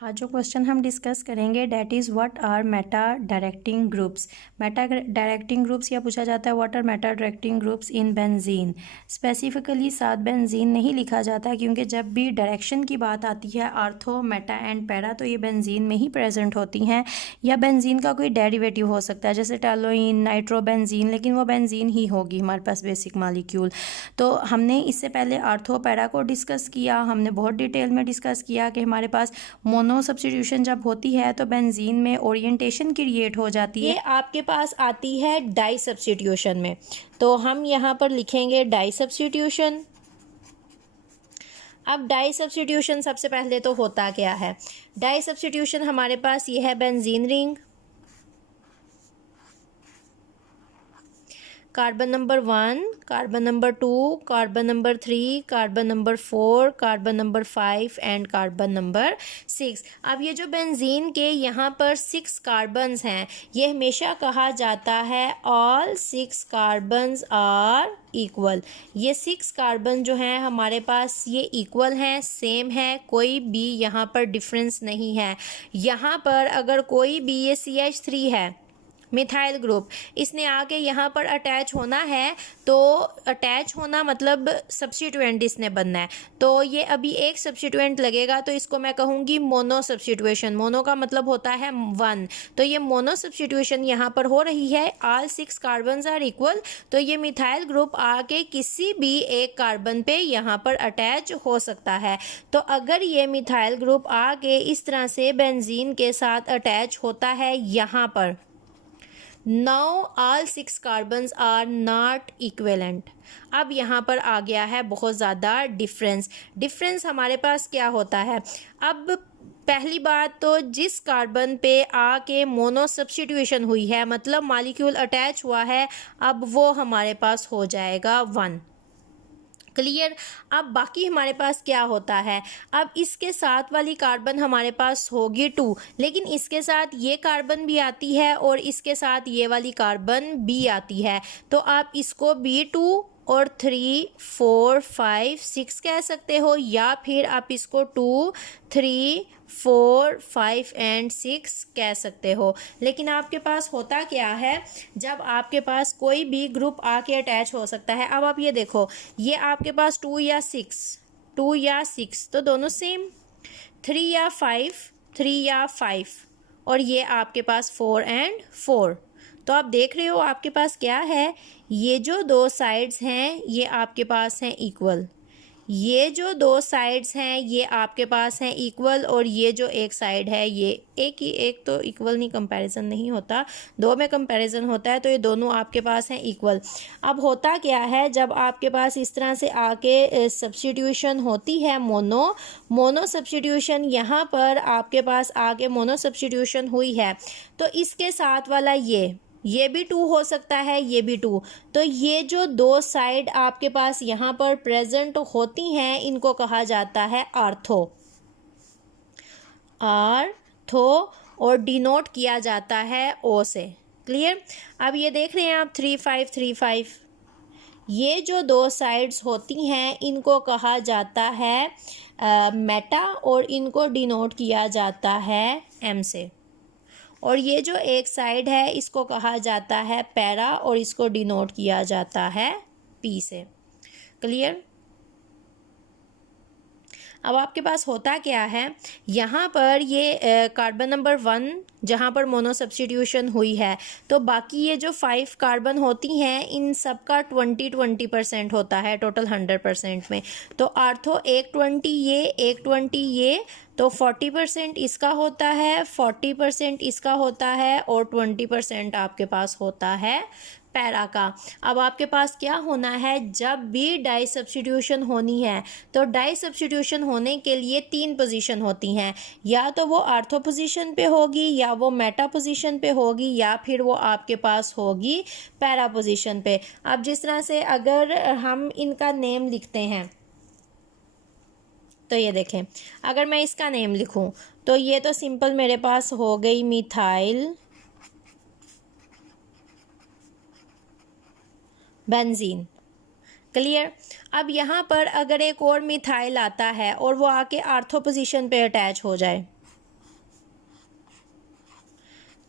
आज जो क्वेश्चन हम डिस्कस करेंगे that is what are meta directing groups. Meta directing groups या पूछा जाता है what are meta directing groups in benzene. Specifically साथ बेंजीन नहीं लिखा जाता क्योंकि जब भी डायरेक्शन की बात आती है आर्थो मेटा एंड पैरा तो ये बेंजीन में ही प्रेजेंट होती हैं, या बेंजीन का कोई डेरिवेटिव हो सकता है जैसे टैलोइन, नाइट्रोबेंजीन, लेकिन वो बेंजीन ही होगी हमारे पास बेसिक मॉलिक्यूल। तो हमने इससे पहले आर्थो पैरा को डिस्कस किया, हमने बहुत डिटेल में डिस्कस किया कि हमारे पास मोनो सब्स्टिट्यूशन जब होती है तो बेंजीन में ओरिएंटेशन क्रिएट हो जाती है। ये आपके पास आती है डाई सब्स्टिट्यूशन में, तो हम यहाँ पर लिखेंगे डाई सब्स्टिट्यूशन। अब डाई सब्स्टिट्यूशन सबसे पहले तो होता क्या है। डाई सब्स्टिट्यूशन हमारे पास ये है benzene ring, carbon number 1, carbon number 2, carbon number 3, carbon number 4, carbon number 5 and carbon number 6। अब ये जो बेंजीन के यहाँ पर 6 कार्बन्स हैं, ये हमेशा कहा जाता है ऑल 6 कार्बन्स आर इक्वल। ये 6 कार्बन जो हैं हमारे पास ये इक्वल हैं, सेम है, कोई भी यहाँ पर डिफरेंस नहीं है। यहाँ पर अगर कोई भी ये CH3 है मिथाइल ग्रुप, इसने आके यहाँ पर अटैच होना है, तो अटैच होना मतलब सब्स्टिट्यूएंट इसने बनना है, तो ये अभी एक सब्स्टिट्यूएंट लगेगा, तो इसको मैं कहूँगी मोनो सब्स्टिट्यूशन। मोनो का मतलब होता है 1, तो ये मोनो सब्स्टिट्यूशन यहाँ पर हो रही है। ऑल 6 कार्बन्स आर इक्वल, तो ये मिथाइल ग्रुप आके किसी भी एक कार्बन पे यहाँ पर अटैच हो सकता है। तो अगर ये मिथाइल ग्रुप आके इस तरह से बेंजीन के साथ अटैच होता है यहाँ पर, now all 6 carbons are not equivalent. अब यहाँ पर आ गया है बहुत ज़्यादा डिफरेंस हमारे पास क्या होता है। अब पहली बात तो जिस कार्बन पे आके मोनो सब्स्टिट्यूशन हुई है, मतलब मॉलिक्यूल अटैच हुआ है, अब वो हमारे पास हो जाएगा 1। क्लियर। अब बाकी हमारे पास क्या होता है, अब इसके साथ वाली कार्बन हमारे पास होगी 2, लेकिन इसके साथ ये कार्बन भी आती है और इसके साथ ये वाली कार्बन भी आती है, तो आप इसको B2 और 3, 4, 5, 6 कह सकते हो, या फिर आप इसको 2, 3, 4, 5 एंड 6 कह सकते हो। लेकिन आपके पास होता क्या है, जब आपके पास कोई भी ग्रुप आके अटैच हो सकता है। अब आप ये देखो, ये आपके पास 2 या 6 तो दोनों सेम, 3 या 5 और ये आपके पास 4 एंड 4। तो आप देख रहे हो आपके पास क्या है, ये जो 2 साइड्स हैं ये आपके पास हैं इक्वल, ये जो 2 साइड्स हैं ये आपके पास हैं इक्वल, और ये जो एक साइड है ये एक तो इक्वल नहीं, कंपैरिजन नहीं होता, 2 में कंपैरिजन होता है, तो ये दोनों आपके पास हैं इक्वल। अब होता क्या है, जब आपके पास इस तरह से आके सब्स्टिट्यूशन होती है मोनो सब्स्टिट्यूशन, यहाँ पर आपके पास आके मोनो सब्स्टिट्यूशन हुई है, तो इसके साथ वाला ये भी 2 हो सकता है, ये भी 2, तो ये जो 2 साइड आपके पास यहाँ पर प्रेजेंट होती हैं इनको कहा जाता है आर्थो और डिनोट किया जाता है O से। क्लियर। अब ये देख रहे हैं आप 3, 5, 3, 5, ये जो 2 साइड्स होती हैं इनको कहा जाता है मेटा और इनको डिनोट किया जाता है M से, और ये जो एक साइड है इसको कहा जाता है पैरा और इसको डिनोट किया जाता है P से। क्लियर। अब आपके पास होता क्या है, यहाँ पर ये कार्बन नंबर 1 जहाँ पर मोनो सब्स्टिट्यूशन हुई है, तो बाकी ये जो 5 कार्बन होती हैं इन सब का 20% होता है टोटल 100% में, तो आर्थो एक 20 ये, तो 40% इसका होता है, 40% इसका होता है और 20% आपके पास होता है पैरा का। अब आपके पास क्या होना है, जब भी डाई सब्स्टिट्यूशन होनी है, तो डाई सब्स्टिट्यूशन होने के लिए 3 पोजीशन होती हैं, या तो वो आर्थो पोजीशन पे होगी, या वो मेटा पोजीशन पे होगी, या फिर वो आपके पास होगी पैरा पोजीशन पे। अब जिस तरह से अगर हम इनका नेम लिखते हैं, तो ये देखें, अगर मैं इसका नेम लिखूं तो ये तो सिंपल मेरे पास हो गई मिथाइल बेंजीन। क्लियर। अब यहाँ पर अगर एक और मिथाइल आता है और वो आके आर्थो पोजीशन पे अटैच हो जाए,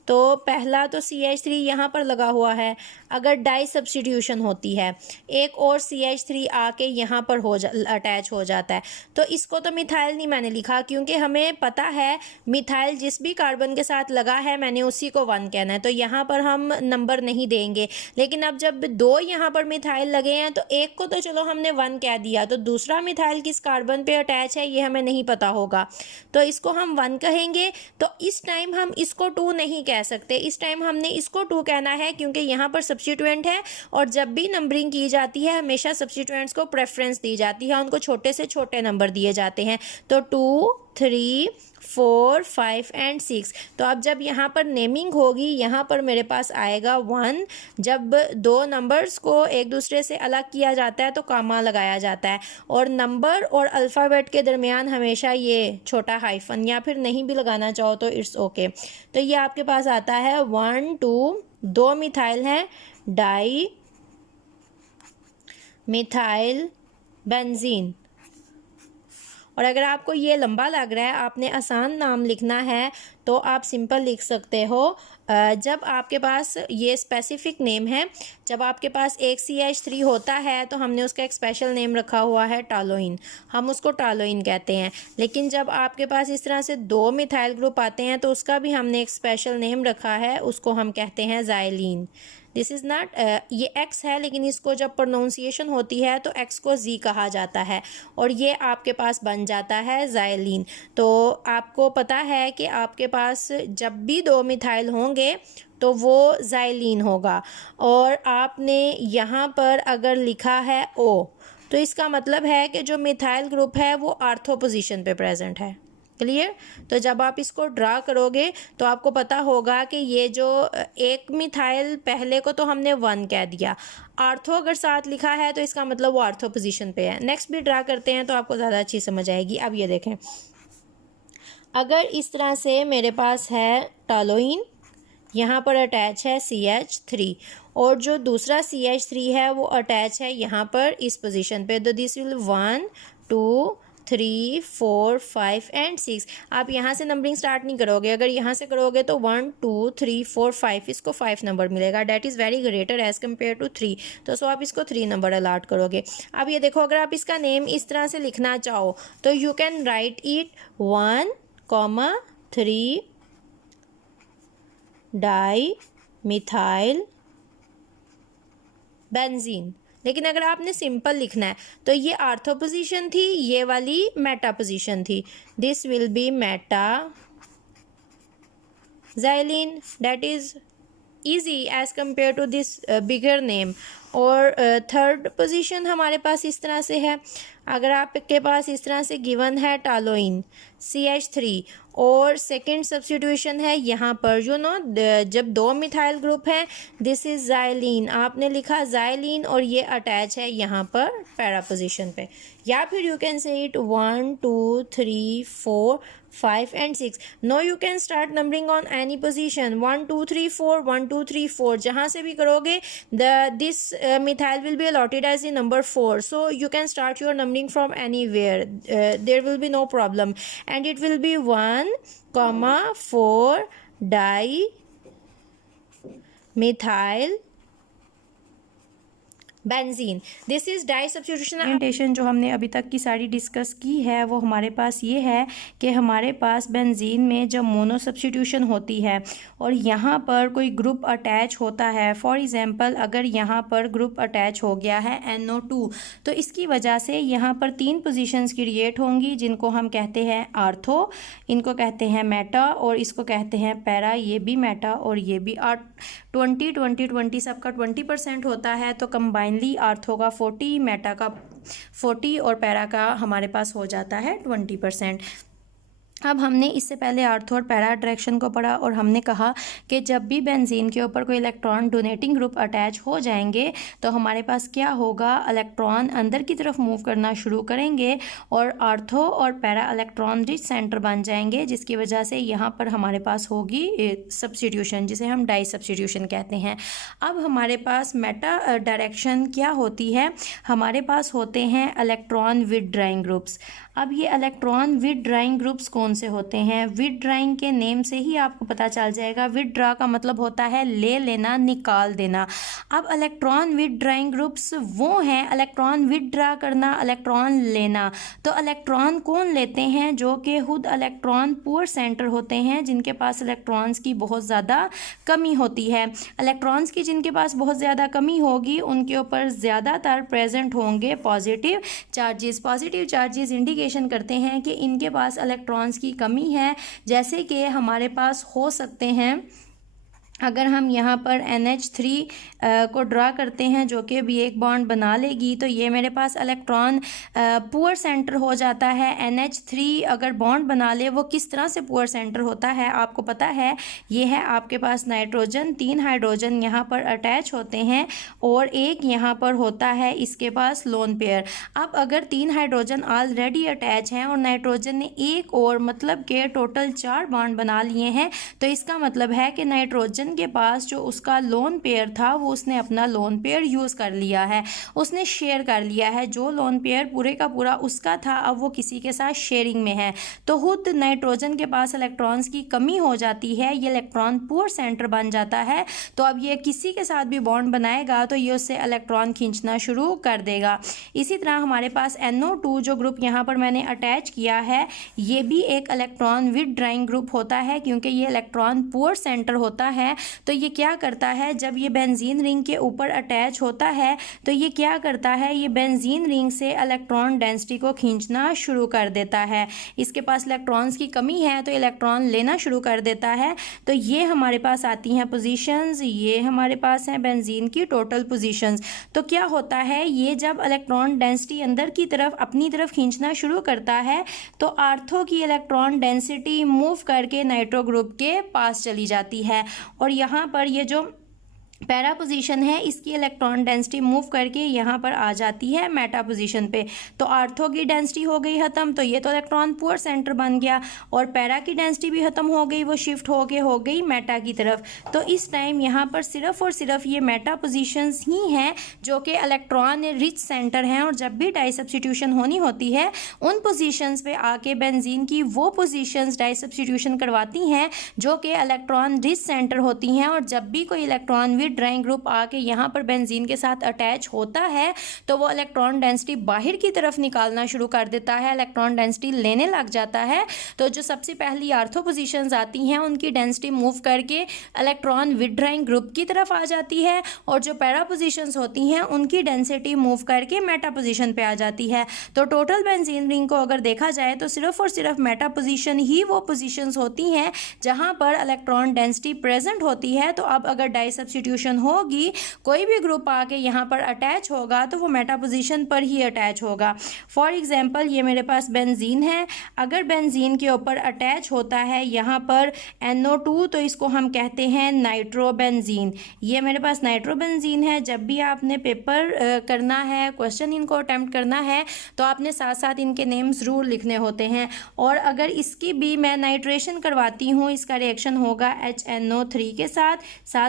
तो पहला तो CH3 यहाँ पर लगा हुआ है, अगर डाई सब्स्टिट्यूशन होती है एक और CH3 आके यहाँ पर अटैच हो जाता है, तो इसको तो मिथाइल नहीं मैंने लिखा, क्योंकि हमें पता है मिथाइल जिस भी कार्बन के साथ लगा है मैंने उसी को 1 कहना है, तो यहाँ पर हम नंबर नहीं देंगे। लेकिन अब जब 2 यहाँ पर मिथाइल लगे हैं तो एक को तो चलो हमने 1 कह दिया, तो दूसरा मिथाइल किस कार्बन पे अटैच है ये हमें नहीं पता होगा, तो इसको हम 1 कहेंगे। तो इस टाइम हम इसको 2 नहीं कह सकते, इस टाइम हमने इसको 2 कहना है, क्योंकि यहाँ पर सब्स्टिट्यूएंट है और जब भी नंबरिंग की जाती है हमेशा सब्स्टिट्यूएंट्स को प्रेफरेंस दी जाती है, उनको छोटे से छोटे नंबर दिए जाते हैं। तो 2, 3, 4, 5 एंड 6। तो अब जब यहाँ पर नेमिंग होगी यहाँ पर मेरे पास आएगा 1। जब 2 नंबर्स को एक दूसरे से अलग किया जाता है तो कामा लगाया जाता है, और नंबर और अल्फ़ाबेट के दरमियान हमेशा ये छोटा हाइफन, या फिर नहीं भी लगाना चाहो तो इट्स ओके। तो ये आपके पास आता है 1, 2, 2 मिथाइल हैं, डाई मिथाइल बेंजीन। और अगर आपको ये लंबा लग रहा है, आपने आसान नाम लिखना है, तो आप सिंपल लिख सकते हो। जब आपके पास ये स्पेसिफिक नेम है, जब आपके पास एक CH3 होता है तो हमने उसका एक स्पेशल नेम रखा हुआ है टालोइन, हम उसको टालोइन कहते हैं। लेकिन जब आपके पास इस तरह से 2 मिथाइल ग्रुप आते हैं तो उसका भी हमने एक स्पेशल नेम रखा है, उसको हम कहते हैं ज़ाइलीन। दिस इज़ नॉट, ये X है लेकिन इसको जब प्रोनाउंसिएशन होती है तो X को Z कहा जाता है, और ये आपके पास बन जाता है ज़ाइलीन। तो आपको पता है कि आपके पास जब भी 2 मिथाइल होंगे तो वो ज़ाइलीन होगा, और आपने यहाँ पर अगर लिखा है O तो इसका मतलब है कि जो मिथाइल ग्रुप है वो आर्थो पोजीशन पे प्रेजेंट है। क्लियर? तो जब आप इसको ड्रा करोगे तो आपको पता होगा कि ये जो एक मिथाइल पहले को तो हमने 1 कह दिया, आर्थो अगर साथ लिखा है तो इसका मतलब वो आर्थो पोजीशन पे है। नेक्स्ट भी ड्रा करते हैं तो आपको ज़्यादा अच्छी समझ आएगी। अब ये देखें, अगर इस तरह से मेरे पास है टालोइन, यहाँ पर अटैच है CH3, और जो दूसरा CH3 है वो अटैच है यहाँ पर इस पोजीशन पे, तो दिस विल 1, 2, 3, 4, 5 एंड 6। आप यहाँ से नंबरिंग स्टार्ट नहीं करोगे, अगर यहाँ से करोगे तो 1, 2, 3, 4, 5, इसको 5 नंबर मिलेगा, that is very greater as compare to 3, तो सो आप इसको 3 नंबर अलाट करोगे। अब ये देखो, अगर आप इसका नेम इस तरह से लिखना चाहो तो you can write it 1, 3 di methyl benzene. लेकिन अगर आपने सिंपल लिखना है तो ये आर्थो पोजीशन थी, ये वाली मेटा पोजीशन थी, this will be Meta xylene, that is easy as compared to this bigger name। और थर्ड पोजीशन हमारे पास इस तरह से है, अगर आपके पास इस तरह से गिवन है टालोइन CH3 और सेकेंड सब्स्टिट्यूशन है यहाँ पर, जब 2 मिथाइल ग्रुप हैं, दिस इज़ ज़ाइलीन, आपने लिखा ज़ाइलीन और ये अटैच है यहाँ पर पैरा पोजीशन पे। या फिर you can say it 1, 2, 3, 4, 5 and 6। No, you can start numbering on any position, 1, 2, 3, 4, 1, 2, 3, 4, जहाँ से भी करोगे this methyl will be allotted as the number 4, so you can start your numbering from anywhere, there will be no problem, and it will be 1, 4 dimethyl benzene. This is disubstitution. Orientation जो हमने अभी तक की सारी discuss की है वो हमारे पास ये है कि हमारे पास बेंजीन में जब मोनो सब्स्टिट्यूशन होती है और यहाँ पर कोई ग्रुप अटैच होता है, फॉर एग्जांपल अगर यहाँ पर ग्रुप अटैच हो गया है NO2, तो इसकी वजह से यहाँ पर 3 पोजीशंस क्रिएट होंगी जिनको हम कहते हैं आर्थो, इनको कहते हैं मेटा और इसको कहते हैं पैरा। ये भी मेटा और ये भी 20 सबका 20% होता है, तो कंबाइनली आर्थो का 40, मेटा का 40 और पैरा का हमारे पास हो जाता है 20%। अब हमने इससे पहले आर्थो और पैरा अट्रैक्शन को पढ़ा और हमने कहा कि जब भी बेंजीन के ऊपर कोई इलेक्ट्रॉन डोनेटिंग ग्रुप अटैच हो जाएंगे तो हमारे पास क्या होगा, इलेक्ट्रॉन अंदर की तरफ मूव करना शुरू करेंगे और आर्थो और पैरा इलेक्ट्रॉन रिच सेंटर बन जाएंगे, जिसकी वजह से यहाँ पर हमारे पास होगी सब्स्टिट्यूशन, जिसे हम डाई सब्स्टिट्यूशन कहते हैं। अब हमारे पास मेटा डायरेक्शन क्या होती है, हमारे पास होते हैं इलेक्ट्रॉन विद ड्राइंग ग्रुप्स। अब ये इलेक्ट्रॉन विद ड्राइंग ग्रुप्स कौन कौन से होते हैं? विथड्राइंग के नेम से ही आपको पता चल जाएगा। विथड्रा का मतलब होता है ले लेना, निकाल देना। अब इलेक्ट्रॉन विथड्राइंग ग्रुप्स वो हैं, इलेक्ट्रॉन विथड्रा करना, इलेक्ट्रॉन लेना। तो इलेक्ट्रॉन कौन लेते हैं? जो कि खुद इलेक्ट्रॉन पुअर सेंटर होते हैं, जिनके पास इलेक्ट्रॉन्स की बहुत ज़्यादा कमी होती है। इलेक्ट्रॉन्स की जिनके पास बहुत ज़्यादा कमी होगी उनके ऊपर ज़्यादातर प्रेजेंट होंगे positive charges. Positive charges indication करते हैं कि इनके पास इलेक्ट्रॉन्स की कमी है। जैसे कि हमारे पास हो सकते हैं, अगर हम यहाँ पर NH3 को ड्रा करते हैं जो कि भी एक बॉन्ड बना लेगी, तो ये मेरे पास इलेक्ट्रॉन पुअर सेंटर हो जाता है। NH3 अगर बॉन्ड बना ले, वो किस तरह से पुअर सेंटर होता है आपको पता है। ये है आपके पास नाइट्रोजन, 3 हाइड्रोजन यहाँ पर अटैच होते हैं और एक यहाँ पर होता है इसके पास लोन पेयर। अब अगर 3 हाइड्रोजन ऑलरेडी अटैच हैं और नाइट्रोजन ने एक और, मतलब के टोटल 4 बॉन्ड बना लिए हैं, तो इसका मतलब है कि नाइट्रोजन के पास जो उसका लोन पेयर था वो उसने अपना लोन पेयर यूज़ कर लिया है, उसने शेयर कर लिया है। जो लोन पेयर पूरे का पूरा उसका था अब वो किसी के साथ शेयरिंग में है। तो खुद नाइट्रोजन के पास इलेक्ट्रॉन्स की कमी हो जाती है, ये इलेक्ट्रॉन पुअर सेंटर बन जाता है। तो अब ये किसी के साथ भी बॉन्ड बनाएगा तो ये उससे इलेक्ट्रॉन खींचना शुरू कर देगा। इसी तरह हमारे पास NO2 जो ग्रुप यहाँ पर मैंने अटैच किया है, ये भी एक इलेक्ट्रॉन विथड्राइंग ग्रुप होता है, क्योंकि ये इलेक्ट्रॉन पुअर सेंटर होता है। तो ये क्या करता है, जब ये बेंजीन रिंग के ऊपर अटैच होता है तो ये क्या करता है, ये बेंजीन रिंग से इलेक्ट्रॉन डेंसिटी को खींचना शुरू कर देता है। इसके पास इलेक्ट्रॉन्स की कमी है तो इलेक्ट्रॉन लेना शुरू कर देता है। तो ये हमारे पास आती हैं पोजीशंस, ये हमारे पास हैं बेंजीन की टोटल पोजीशंस। तो क्या होता है, ये जब इलेक्ट्रॉन डेंसिटी अंदर की तरफ अपनी तरफ खींचना शुरू करता है तो आर्थो की इलेक्ट्रॉन डेंसिटी मूव करके नाइट्रो ग्रुप के पास चली जाती है और यहाँ पर ये जो पैरा पोजीशन है इसकी इलेक्ट्रॉन डेंसिटी मूव करके यहाँ पर आ जाती है मेटा पोजीशन पे। तो आर्थो की डेंसिटी हो गई ख़त्म, तो ये तो इलेक्ट्रॉन पुअर सेंटर बन गया, और पैरा की डेंसिटी भी ख़त्म हो गई, वो शिफ्ट हो गई मेटा की तरफ। तो इस टाइम यहाँ पर सिर्फ और सिर्फ ये मेटा पोजीशंस ही हैं जो कि इलेक्ट्रॉन रिच सेंटर हैं, और जब भी डाई सब्स्टिट्यूशन होनी होती है उन पोजीशंस पे आके बेंजीन की वो पोजीशंस डाई सब्स्टिट्यूशन करवाती हैं जो कि इलेक्ट्रॉन रिच सेंटर होती हैं। और जब भी कोई इलेक्ट्रॉन ड्राइंग ग्रुप आके यहाँ पर बेंजीन के साथ अटैच होता है तो वो इलेक्ट्रॉन डेंसिटी बाहर की तरफ निकालना शुरू कर देता है, इलेक्ट्रॉन डेंसिटी लेने लग जाता है। तो जो सबसे पहली आर्थो पोजीशंस आती हैं उनकी डेंसिटी मूव करके इलेक्ट्रॉन विथड्राइंग ग्रुप की तरफ आ जाती है, और जो पैरा पोजीशंस होती हैं उनकी डेंसिटी मूव करके मेटा पोजीशन पे आ जाती है। तो टोटल बेंजीन रिंग को अगर देखा जाए तो सिर्फ और सिर्फ मेटा पोजीशन ही वो पोजीशंस होती हैं जहाँ पर इलेक्ट्रॉन डेंसिटी प्रेजेंट होती है। तो अब अगर डाई सब्स्टिट्यूशन होगी, कोई भी ग्रुप आके यहाँ पर अटैच होगा तो वो मेटा पोजीशन पर ही अटैच होगा। फॉर एग्जांपल ये मेरे पास बेंजीन है, अगर बेंजीन के ऊपर अटैच होता है यहाँ पर NO2 तो इसको हम कहते हैं नाइट्रोबेंजीन। ये मेरे पास नाइट्रोबेंजीन है। जब भी आपने पेपर करना है, क्वेश्चन इनको अटेम्प्ट करना है, तो आपने साथ साथ इनके नेम ज़रूर लिखने होते हैं। और अगर इसकी भी मैं नाइट्रेशन करवाती हूँ, इसका रिएक्शन होगा HNO3 के साथ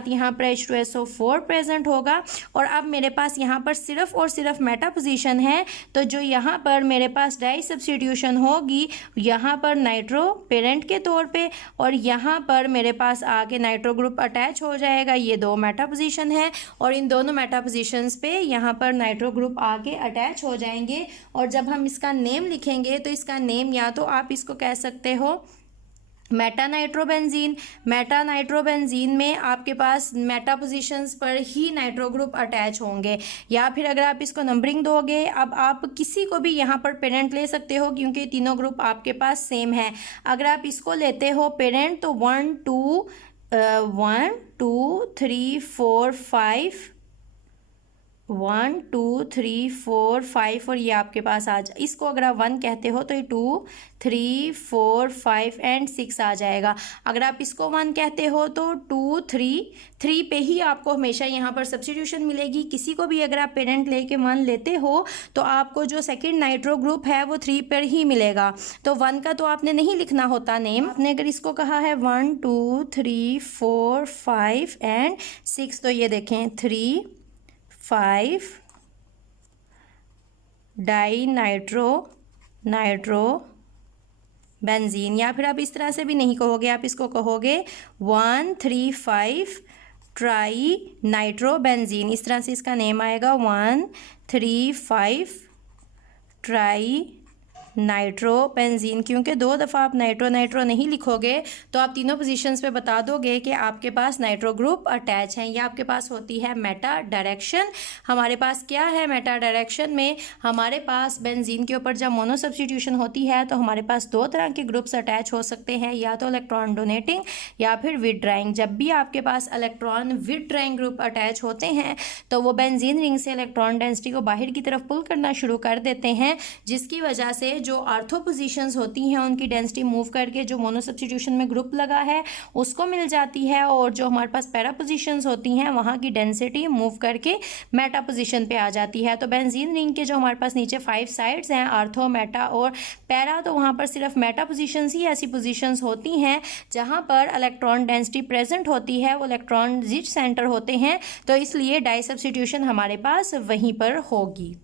यहाँ पर H2SO4 प्रेजेंट होगा। और अब मेरे पास यहाँ पर सिर्फ और सिर्फ मेटा पोजीशन है, तो जो यहाँ पर मेरे पास डाई सब्स्टिट्यूशन होगी यहाँ पर नाइट्रो पेरेंट के तौर पे, और यहाँ पर मेरे पास आके नाइट्रो ग्रुप अटैच हो जाएगा। ये दो मेटा पोजीशन है और इन दोनों मेटा पोजीशंस पे यहाँ पर नाइट्रो ग्रुप आके अटैच हो जाएंगे। और जब हम इसका नेम लिखेंगे तो इसका नेम या तो आप इसको कह सकते हो मेटा नाइट्रोबेंजीन में आपके पास मेटा पोजीशंस पर ही नाइट्रो ग्रुप अटैच होंगे। या फिर अगर आप इसको नंबरिंग दोगे, अब आप किसी को भी यहाँ पर पेरेंट ले सकते हो क्योंकि तीनों ग्रुप आपके पास सेम है। अगर आप इसको लेते हो पेरेंट तो 1 2 3 4 5 1 2 3 4 5 और ये आपके पास आ जाए। इसको अगर आप 1 कहते हो तो ये 2 3 4 5 एंड 6 आ जाएगा। अगर आप इसको 1 कहते हो तो 2 3 पे ही आपको हमेशा यहाँ पर सब्स्टिट्यूशन मिलेगी। किसी को भी अगर आप पेरेंट लेके 1 लेते हो तो आपको जो सेकंड नाइट्रो ग्रुप है वो 3 पर ही मिलेगा। तो 1 का तो आपने नहीं लिखना होता नेम। आपने अगर इसको कहा है 1 2 3 4 5 एंड 6, तो ये देखें 3 5 डाई नाइट्रो बेंजीन। या फिर आप इस तरह से भी नहीं कहोगे, आप इसको कहोगे 1,3,5 ट्राई नाइट्रोबेंजीन। इस तरह से इसका नेम आएगा 1,3,5 ट्राई नाइट्रोबेंजीन। क्योंकि 2 दफ़ा आप नाइट्रो नहीं लिखोगे तो आप तीनों पोजीशंस पे बता दोगे कि आपके पास नाइट्रो ग्रुप अटैच हैं। या आपके पास होती है मेटा डायरेक्शन। हमारे पास क्या है मेटा डायरेक्शन में, हमारे पास बेंजीन के ऊपर जब मोनो सब्स्टिट्यूशन होती है तो हमारे पास 2 तरह के ग्रुप्स अटैच हो सकते हैं, या तो इलेक्ट्रॉन डोनेटिंग या फिर विथड्राइंग। जब भी आपके पास इलेक्ट्रॉन विथड्राइंग ग्रुप अटैच होते हैं तो वो बेंजीन रिंग से इलेक्ट्रॉन डेंसिटी को बाहर की तरफ पुल करना शुरू कर देते हैं, जिसकी वजह से जो आर्थो पोजीशंस होती हैं उनकी डेंसिटी मूव करके जो मोनो सब्स्टिट्यूशन में ग्रुप लगा है उसको मिल जाती है, और जो हमारे पास पैरा पोजीशंस होती हैं वहाँ की डेंसिटी मूव करके मेटा पोजीशन पे आ जाती है। तो बेंजीन रिंग के जो हमारे पास नीचे 5 साइड्स हैं, आर्थो, मेटा और पैरा, तो वहाँ पर सिर्फ मेटा पोजीशंस ही ऐसी पोजीशंस होती हैं जहाँ पर इलेक्ट्रॉन डेंसिटी प्रेजेंट होती है, वो इलेक्ट्रॉन रिच सेंटर होते हैं, तो इसलिए डाई सब्स्टिट्यूशन हमारे पास वहीं पर होगी।